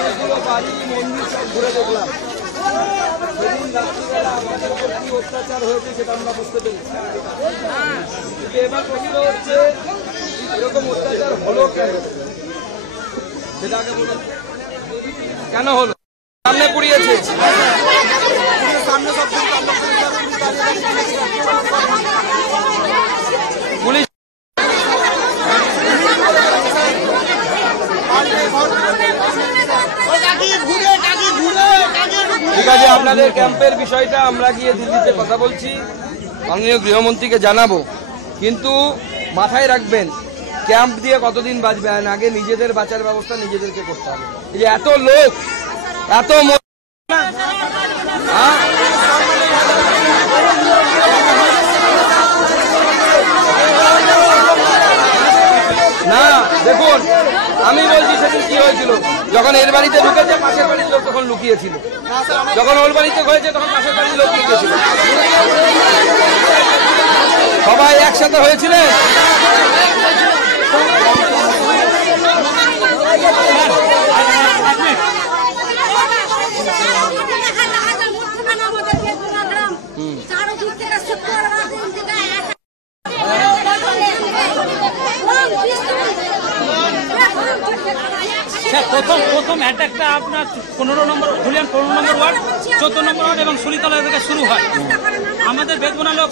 অনেকগুলো বাড়ি মন্দির সব ঘুরে দেখলাম। সেদিন রাত্রিবেলা আমাদের উপর কি অত্যাচার হয়েছে সেটা আমরা বুঝতে পেরেছি। এবার প্রশ্ন হচ্ছে এরকম অত্যাচার হলো কেন, সেটা আগে বলুন। কেন হলো? সামনে পুড়িয়েছে, পুলিশ। ঠিক আছে, আপনাদের ক্যাম্পের বিষয়টা আমরা গিয়ে দিল্লিতে কথা বলছি, মাননীয় গৃহমন্ত্রীকে জানাবো। কিন্তু মাথায় রাখবেন, ক্যাম্প দিয়ে কতদিন বাঁচবেন, আগে নিজেদের বাঁচার ব্যবস্থা নিজেদেরকে করতে হবে। এই যে এত লোক, এত না, দেখুন আমি বলছি সেদিন কি হয়েছিল, যখন এর বাড়িতে ঢুকেছে পাশের বাড়ির লোক তখন লুকিয়েছিল, যখন ওর বাড়িতে হয়েছে তখন পাশের বাড়ির লোক লুকিয়েছিল, সবাই একসাথে হয়েছিলেন। প্রথম অ্যাটাকটা আপনার 15 নম্বর ওয়ার্ড, 14 নম্বর ওয়ার্ড এবং সুলিতলা থেকে শুরু হয়। আমাদের বেদবনা লোক